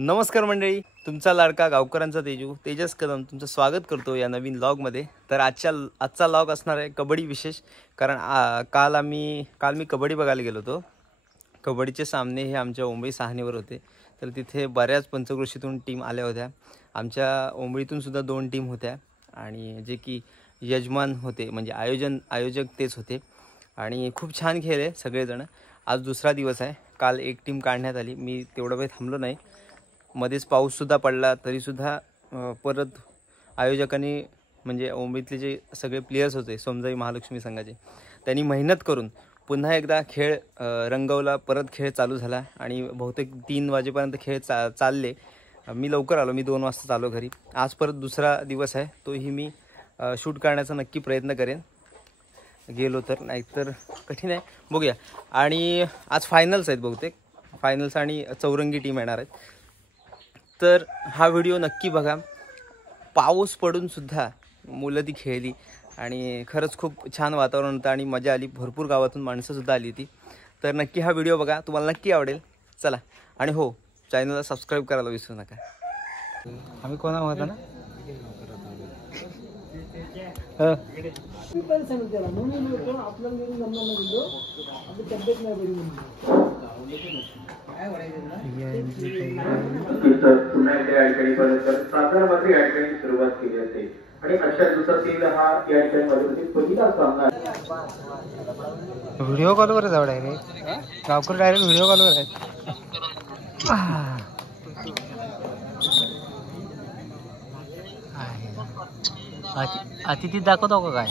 नमस्कार मंडळी, तुमचा लाडका गावकरांचा तेजस कदम तुमचं स्वागत करतो या नवीन व्लॉगमध्ये। तर आजचा व्लॉग असणार आहे कबड्डी विशेष, कारण काल मी कबड्डी बघायला गेलो होतो। कबड्डीचे सामने हे आमच्या ओंबळी सहानेवर होते, तर तिथे बऱ्याच पंचक्रोशीतून टीम आल्या होत्या। आमच्या ओंबळीतून सुद्धा 2 टीम होत्या आणि जे की यजमान होते म्हणजे आयोजक तेच होते आणि खूप छान खेळले सगळेजण। आज दुसरा दिवस आहे, काल एक टीम काढण्यात आली, मी तेवढा वेळ थांबलो नाही। मध्येच पाऊससुद्धा पडला तरीसुद्धा परत आयोजकांनी म्हणजे ओंबीतले जे सगळे प्लेयर्स होते समजाई महालक्ष्मी संघाचे, त्यांनी मेहनत करून पुन्हा एकदा खेळ रंगवला। परत खेळ चालू झाला आणि बहुतेक 3 वाजेपर्यंत खेळ चालले। मी लवकर आलो, मी 2 वाजता आलो घरी। आज परत दुसरा दिवस आहे, तोही मी शूट करण्याचा नक्की प्रयत्न करेन गेलो तर, नाहीतर कठीण आहे, बघूया। आणि आज फायनल्स आहेत, बहुतेक फायनल्स आणि चौरंगी टीम येणार आहेत, तर हा व्हिडिओ नक्की बघा। पाऊस पडून सुद्धा मुलं ती खेळली आणि खरंच खूप छान वातावरण होतं आणि मजा आली। भरपूर गावातून माणसंसुद्धा आली होती, तर नक्की हा व्हिडिओ बघा, तुम्हाला नक्की आवडेल। चला, आणि हो, चॅनलला सबस्क्राईब करायला विसरू नका। आम्ही कोणा होता ना सुरुवात केली असते आणि अशा दिवसातील हा या ठिकाणी पहिला सामना। व्हिडिओ कॉलवर जाऊ डायरेक्ट, गावकर डायरेक्ट व्हिडिओ कॉलवर आहेत। अतिथी दाखवतो का काय?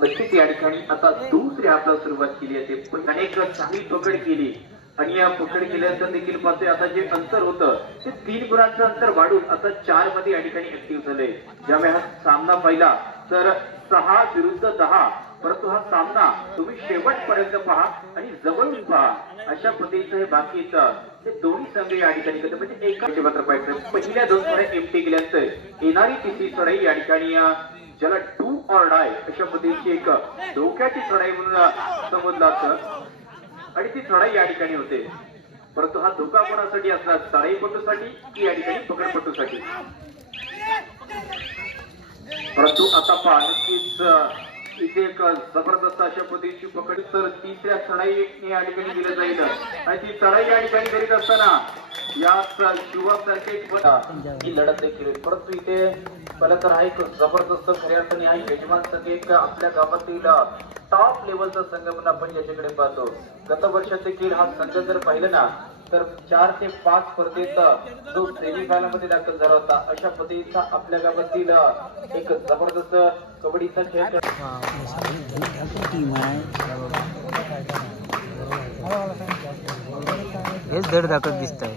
नक्कीच या ठिकाणी आता दुसरी आपला सुरुवात केली आहे, पण अनेक चांगली पकड केली आणि या पकड केल्यानंतर देखील पाहतोय आता जे अंतर होतं ते 3 गुणांचं अंतर वाढून आता 4 मध्ये या ठिकाणी ऍक्टिव्ह झाले। ज्यामुळे हा सामना पाहिला तर 6 विरुद्ध 10, परंतु हा सामना तुम्ही शेवटपर्यंत पहा आणि जवळून पहा, अशा पद्धतीचं हे बाकी येतं। ते दोन्ही संघ या ठिकाणी करते, म्हणजे एका मात्र पाहिजे पहिल्या 2 चढाई एमटी केल्यानंतर येणारी तिसरी चढाई या ठिकाणी ज्याला डू ऑर डाय अशा पद्धतीची एक धोक्याची चढाई म्हणून समजला असतं आणि ती चढाई या ठिकाणी होते। परंतु हा धोका कोणासाठी असणार, चढाईपटूसाठी की या ठिकाणी पकडपटूसाठी? परंतु आता पहा, नक्कीच इथे एक जबरदस्त अशा पद्धतीची पकड, तर तिसऱ्या चढाई या ठिकाणी दिलं जाईल आणि ती चढाई या ठिकाणी करीत असताना याच युवकसारखे ही लढत देखील, परंतु इथे पहिला तर हा एक जबरदस्त खऱ्या अर्थाने हा यजमान संघ एक आपल्या गावातील टॉप लेवलचा संघ म्हणून आपण याच्याकडे पाहतो। गत वर्षात देखील हा संघ जर पाहिलं ना तर 4 ते 5 स्पर्धेत जो सेमीफायनल मध्ये दाखल झाला होता, अशा पद्धतीचा आपल्या गावातील एक जबरदस्त कबड्डीचा खेळ हेच धड दाखवत दिसत आहे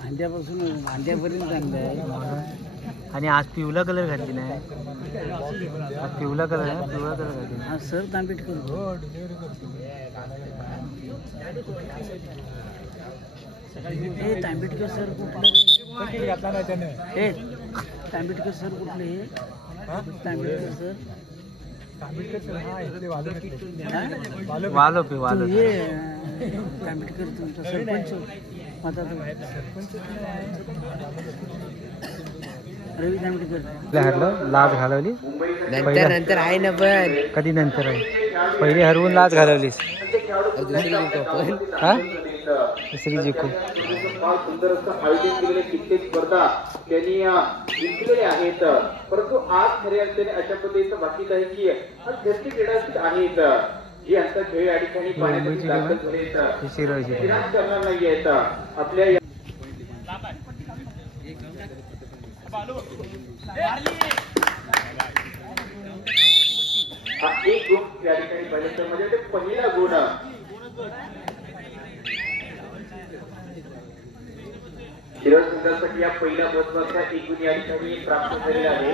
खांद्यापासून खांद्यापर्यंत आणलंय। आणि आज पिवळा कलर घातली नाही, आज पिवळा कलर आहे, पिवळा कलर घातली ना सर। तांबेडकर तांबेडकर सर कुठले घातला नाही त्याने? तांबेडकर सर कुठले? तांबेडकर सर वालोपे तांबेडकर तुमचा सरपंच आता रवी तांबेडकर लाज घालवली नंतर आहे ना, पण कधी नंतर आहे? पहिले हरवून लाज घालवलीस, दुसरी जिंकू। सुंदर असं आयोजन केलेले कित्येक स्पर्धा त्यांनी जिंकलेले आहेत, परंतु आज खऱ्या अर्थाने अशा पद्धतीचं बाकी आहे की घरची क्रीडा आहेत जी आता खेळ या ठिकाणी पाहण्यासाठी दाखल झाले करणार नाही आहेत आपल्या हा एक गुण या ठिकाणी पाहिलं तर म्हणजे पहिला गुण शिरोळ संघासाठी या पहिल्या महत्वाचा एक गुण या ठिकाणी प्राप्त झालेला आहे।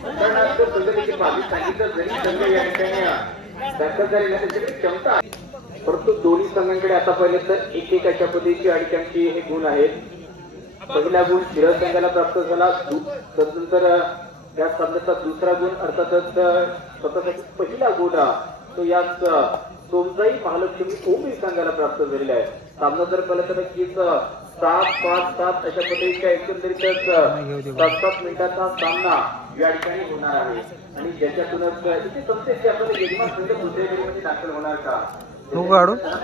उदाहरणार्थ संघाची बाजू सांगितलं जरी संघ या ठिकाणी दाखल झालेला त्याच्याकडे क्षमता आहे, परंतु दोन्ही संघांकडे आता पाहिलं तर एक अशा पद्धतीची या ठिकाणची हे गुण आहेत। पहिला गुण शिरोळ संघाला प्राप्त झाला, तदनंतर या स्पर्धेचा दुसरा गुण अर्थातच स्वतःसाठी पहिला गुण तो याच सोमजाई महालक्ष्मी ओम संघाला प्राप्त झालेला आहे. सामना जर पाहिलं तर नक्कीच 7-5-7 अशा पद्धतीच्या एकंदरीतच 7-7 मिनिटाचा सामना या ठिकाणी होणार आहे. आणि ज्याच्यातूनच इथे समजेल की आपल्याला यजमान संघ दुसऱ्या फेरीमध्ये दाखल होणार का.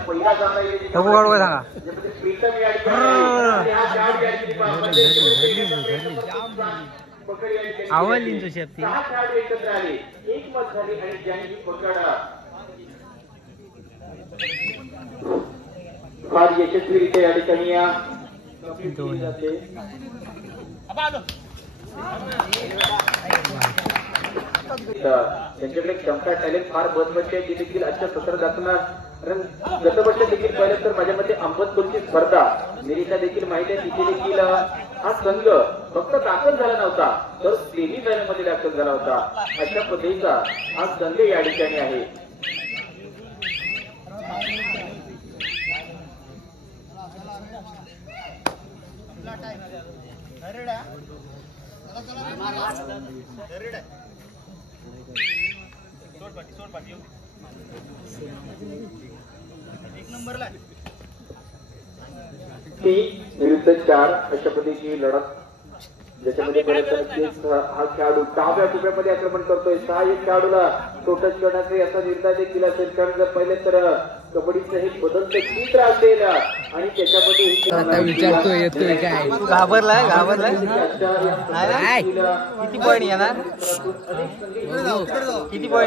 पहिला सामना प्रीतम या ठिकाणी आवडली तुझी शेती 6 खेळाडू एकत्र आले, एकमत झाले आणि ज्यांनी पकड फार यशस्वीरित्या या ठिकाणी त्यांच्याकडे क्षमता टॅलेंट फार महत्वाचे आहे. ते देखील आजच्या सत्र दाखवणार. कारण गत वर्ष देखील पाहिलं तर माझ्या मते अंबतपूरची स्पर्धा निरीक्षा देखील माहिती आहे. तिथे देखील हा संघ फक्त दाखल झाला नव्हता तर सेमी फायनल मध्ये दाखल झाला होता. अशा पद्धतीचा हा संघ या ठिकाणी आहे. विरुद्ध 4 अशा पद्धतीची लढत ज्याच्यामध्ये हा खेळाडू 6व्या टप्प्यामध्ये आक्रमण करतोय. 6 खेळाडूला टोटच करण्याचा याचा निर्णय देखील असेल. कारण जर पहिले तर कबड्डीचं हे बदलतं चित्र असेल आणि त्याच्यामध्ये विचारतोय येतोय काय घाबरलाय किती पॉईंट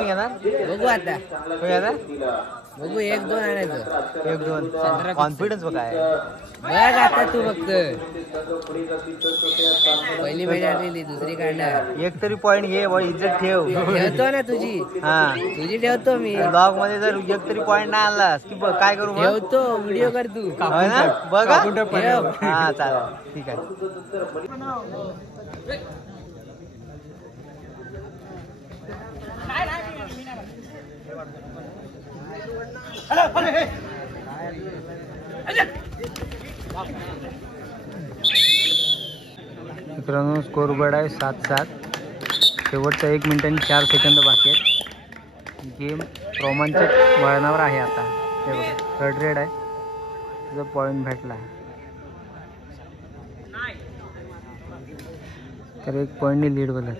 घेणार बघू आता बघू 1-2 आणायचं 1-2 कॉन्फिडन्स बघ काय बघ आता तू फक्त पहिली भेट आलेली दुसरी काढणार एक तरी पॉईंट घे इज्जत ठेवतो ना तुझी. हा तुझी ठेवतो मी ब्लॉग मध्ये. जर एक तरी पॉईंट नाही आणलास की काय करू ठेवतो व्हिडिओ कर तू ना बघ. हा चालेल ठीक आहे. मित्रांनो स्कोर बोर्ड आहे 7-7. शेवटचा 1 मिनिट आणि 4 सेकंद बाकी आहेत. गेम रोमांचक वळणावर आहे आता. हे बघा 3rd रेड आहे त्याचा पॉईंट भेटला तर 1 पॉईंटने लीड बोलत.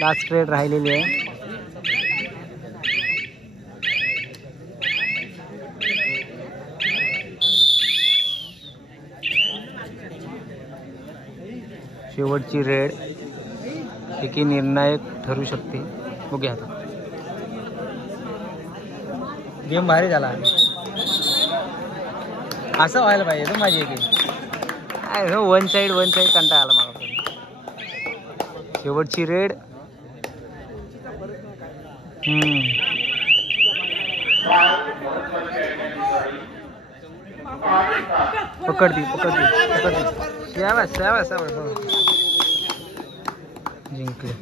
लास्ट रेड राहिलेली आहे. शेवटची रेड एकी निर्णायक ठरू शकते. बघूया आता. गेम भारी झाला. असं व्हायला पाहिजे तो माझी एक वन साइड कंटाळा आला मला. शेवटची रेड पकडती जिंकले.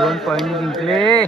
दोन पॉईंट जिंकले.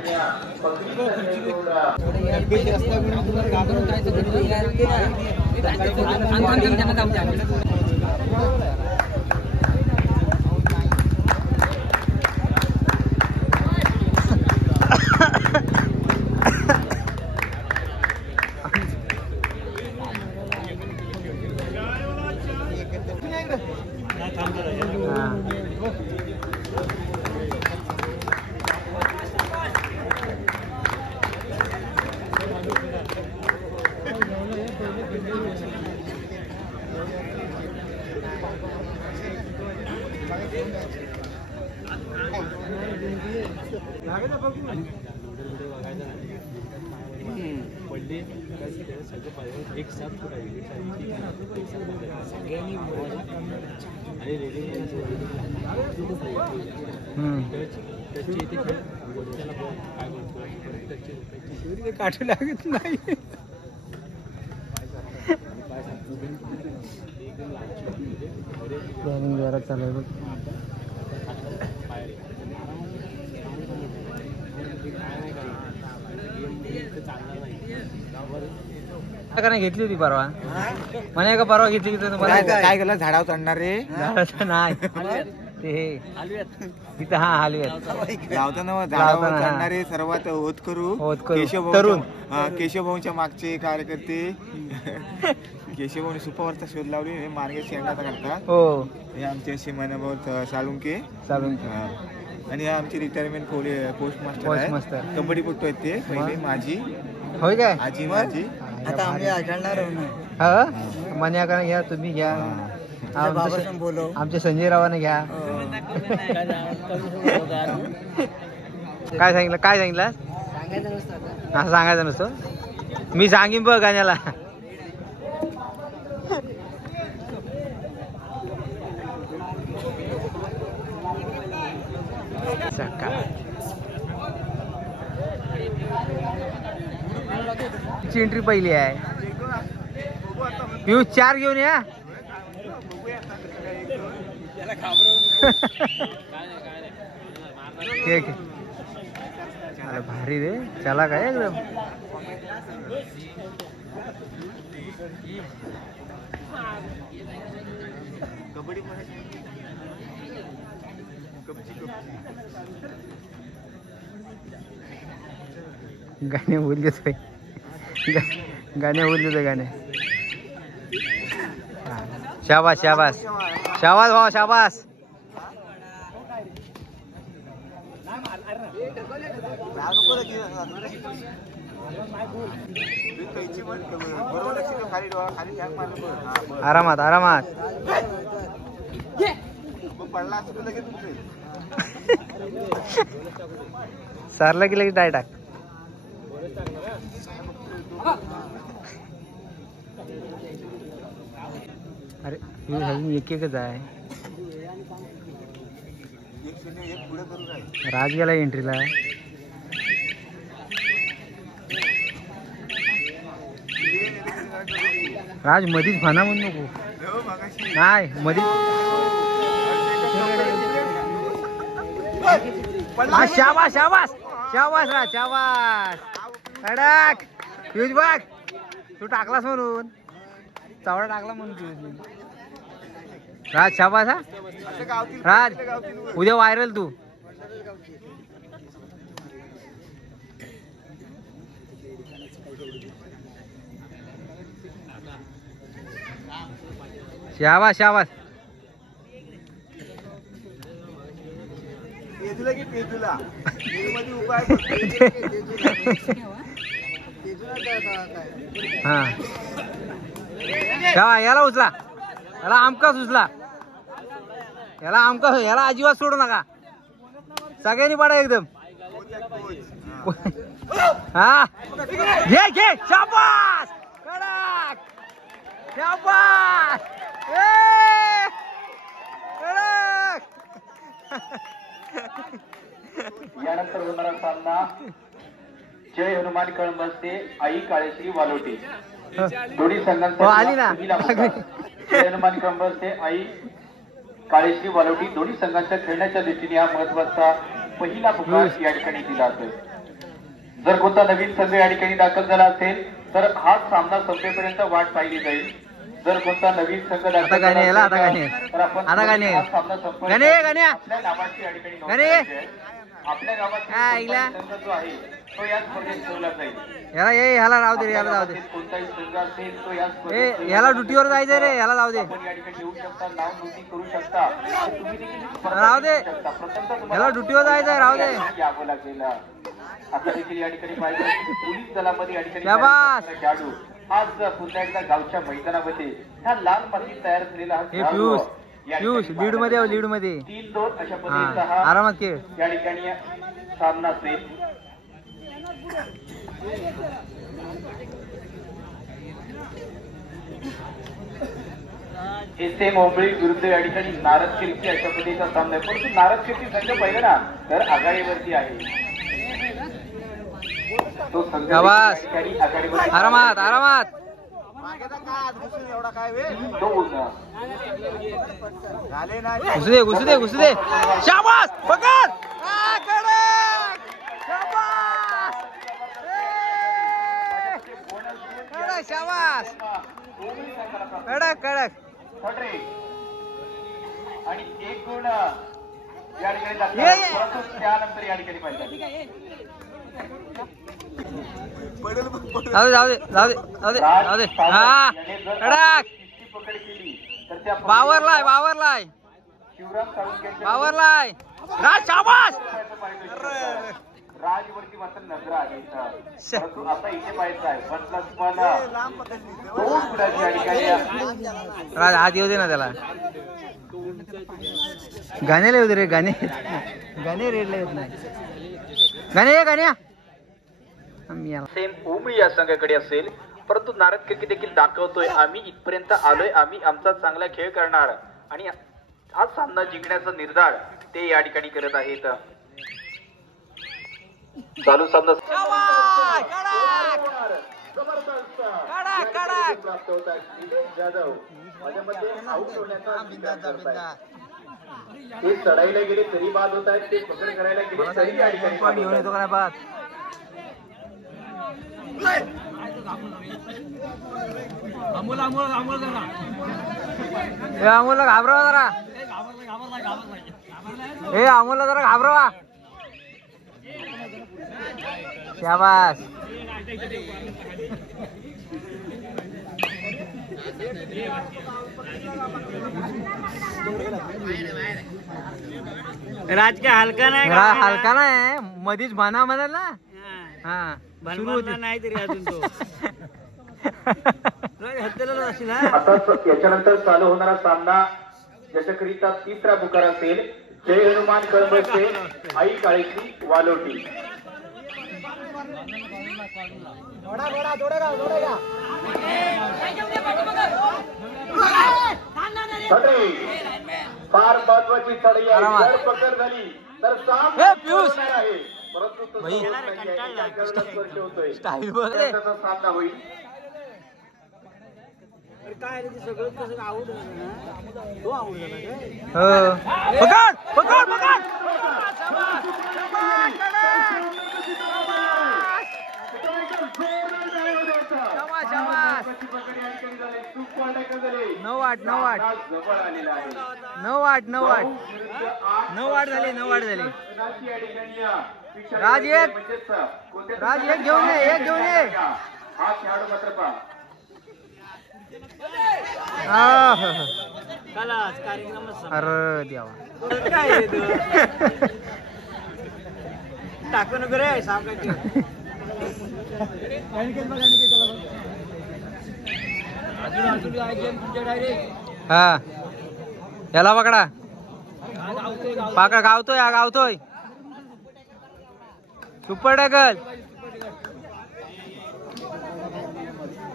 पडली काठू लागत नाही. जोरात चालू आहे बघ. का नाही घेतली होती परवा म्हणे का परवा घेतली की तुम्हाला काय केलं झाडावर चढणार रे झाडाचं नाही ते तिथं हा हलव्यात लावताना झाडावर चढणारे सर्वात होत करू तरुण केशवभाऊच्या मागचे कार्यकर्ते केशवभाऊने सुपावरचा शोध लावली हे मार्गे शेंडाचा करतात. हो हे आमचे शिमानाभाऊ साळुंके आणि आमचे रिटायरमेंट पोस्ट मास्टर कबड्डीपटू आहेत ते पहिले माझी होय काय आजी माझी आता आम्ही हा मन्या करा घ्या तुम्ही घ्या आमचे संजय रावाने घ्या. काय सांगितलं असं सांगायचं नसतं मी सांगीन बघ गाण्याला. एंट्री पहिली आहे. पियुष 4 घेऊन या. अरे भारी रे चला काय एकदम गाणे बोलले गाणे शाबास शाबास शाबास भाऊ शाबास. आरामात आरामात सारला की लगेच डाय टाक. अरे एक एकच आहे. राज गेला एंट्रीला. राज मधीच म्हणा म्हणू नको नाही मधीच. शाबास शाबास शाबास राज शाबास कडक. पियुष बघ तू टाकलास म्हणून चावडा टाकला म्हणून पियुष. राज शाबास हा राज उद्या व्हायरल तू. शाबास शाबास. हा शाबास याला उचला याला आमकाच उचला याला अजिबात सोडू नका सगळ्यांनी पडा एकदम. हा घे घे शाबास कडक शाबास कडक. यानंतर होणारा सामना जय हनुमान कळंबसते आई काळेश्री वालोटी दोन्ही संघांचा जय हनुमान कळंबसते आई काळेश्री वालोटी दोन्ही संघांच्या खेळण्याच्या दृष्टीने हा महत्वाचा पहिला पुकार या ठिकाणी दिला असेल. जर कोणता नवीन संघ या ठिकाणी दाखल झाला असेल तर हा सामना संपेपर्यंत वाट पाहिली जाईल. जर कोणता नवीन संघ दाखल झाला तर आपण हा सामना संपवण्यासाठी आपल्या नावाची या ठिकाणी नोंद करायची आहे. आपल्या गावाचा संघ जो आहे तो या स्पर्धेत ठेवला जाईल. याला राहू दे याला राहू दे कोणताही संघ असेल तो या स्पर्धेत याला ड्युटीवर जायचं रे याला राहू दे. आपण या ठिकाणी येऊ शकता नाव नोंदणी करू शकता. तुम्ही देखील राहू दे याला ड्युटीवर जायचं राहू दे. यावं लागलेलं आता देखील या ठिकाणी पाहिजे पोलीस दलामध्ये या ठिकाणी खेळाडू आज पुन्हा एकदा गावच्या मैदानामध्ये ह्या लाल मातीत तयार झालेला हा पियुष लीड मध्ये 3-2 अशा पद्धतीचा हा आरामात खेळ या ठिकाणी सामना असेल. एस एम ओंबळी विरुद्ध या ठिकाणी नारद कीर्ती अशा पद्धतीचा सामना आहे. परंतु नारद कीर्ती संघ पाहिलं ना तर आघाडीवरती आहे. तो संघ शाबास. आघाडीवर आरामात आरामात. तो उलटा. घुसू दे घुसू दे घुसू दे. शाबास पकड. कडक. शाबास. कडक शाबास. कडक कडक. फटरे. आणि एक गुण या ठिकाणी दाखल. ये, ये. परंतु त्यानंतर या ठिकाणी पाहिजे जाऊ दे जाऊ दे जाऊ दे जाऊ दे जाऊ दे. हा कडक. पकड केली तर त्या बावरलाय बावरलाय शिवराज साळुंखेच्या बावरलाय. राज शाबास. राजवरती मात्र नजर आहे इथं. परंतु आता इथे पाहायचं आहे बसला तुम्हाला दोन गुणाची या ठिकाणी राज हात येऊ दे ना त्याला. गाण्याला येऊ दे रे. गाणे गाणे रेडला येत नाही. गाणे गाण्या सेम उमळी या संघाकडे असेल. परंतु नारद कीर्ती देखील दाखवतोय आम्ही इथपर्यंत आलोय, आम्ही आमचा चांगला खेळ करणार आणि हा सामना जिंकण्याचा निर्धार ते या ठिकाणी करत आहेत. चालू सामना प्राप्त होत आहे. निलेश जाधव माझ्या मते आऊट होण्याचा विचार करतायत. ते चढायला गेले तरी बाद होत आहेत, ते पकड करायला गेले तरी या ठिकाणी बाद होत आहेत. येतो का बाद. अमोलला घाबरवा जरा. हे अमोलला जरा घाबरवा. शाबास. राज काय हलका नाही हलका नाही मधीच भाना म्हणाल ना. हा सुरू होती नाही तरी अजून तो आता याच्यानंतर चालू होणारा सामना ज्याच्याकरिता तिसरा पुकार असेल जय हनुमान कळंबचे आई काळीची वालोटी. फार महत्वाची चढाई आहे. जर पकड झाली तर सामना होणार आहे. परंतु तो स्पर्श होतोय त्याचा सामना होईल. काय सगळं कसं आवड तो आवडला पकड पकड पकड. नऊ आठ नऊ आठ नऊ आठ नऊ आठ नऊ आठ झाले 9 8 झाले. राज एक राज एक घेऊन ये एक घेऊन ये. हा खेळाडू मात्र पहा अरे देवा. टाकून रे सावकाश. हा याला पकडा पाकड गावतोय हा गावतोय. सुपर डगल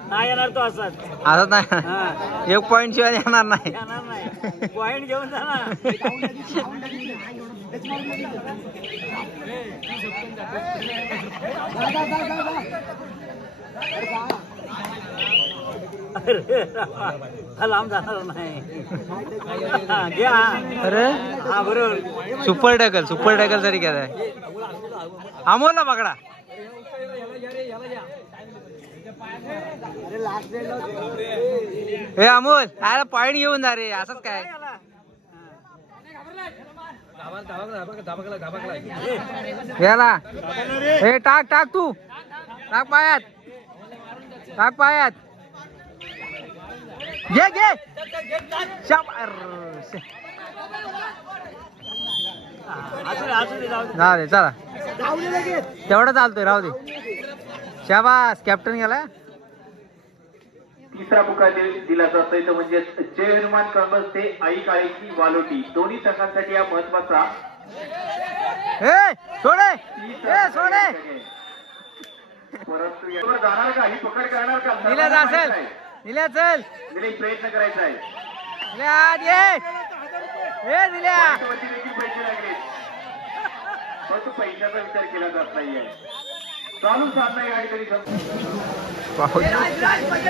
नाही येणार तो असाच. असंच नाही. 1 पॉइंट शिवाय येणार नाही. येणार नाही. पॉइंट घेऊन जा ना. लांब जाणार नाही. घ्या. अरे हा बरोबर. सुपर डगल तरी काय अमोलला पकडा. हे अमोल आला पॉइंट घेऊन जा रे. असंच काय याला हे टाक टाक तू टाक पायात टाक पायात. घे घे. जाऊ दे चला तेवढा चालतोय राहू दे. शाबास कॅप्टन गेला. तिसरा पुकार दिला जातोय तो म्हणजे जय हनुमान कळंबस ते आई काळीची वालोटी. दोन्ही संघांसाठी हा महत्वाचा. सोडे सोडे. परंतु जाणार का ही पकड करणार का. निलेश असेल. निलेश चल. निलेश प्रयत्न करायचा आहे. पॉईंटवरती देखील पैसे लागले परंतु पैशाचा विचार केला जात नाहीये. चालू साधना या ठिकाणी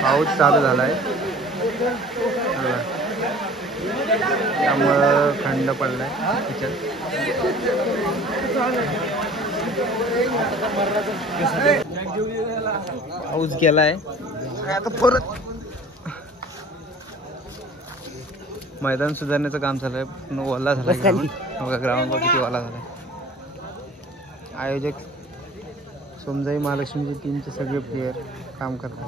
पाऊस चालू झालाय त्यामुळं खंड पडलाय त्याच्यात. पाऊस गेलाय आता परत मैदान सुधारण्याचं काम चालू आहे. पूर्ण ओला झालाय ग्राउंड वर किती ओला झालाय. आयोजक सोमजाई महालक्ष्मीची टीमचे सगळे प्लेयर काम करतात.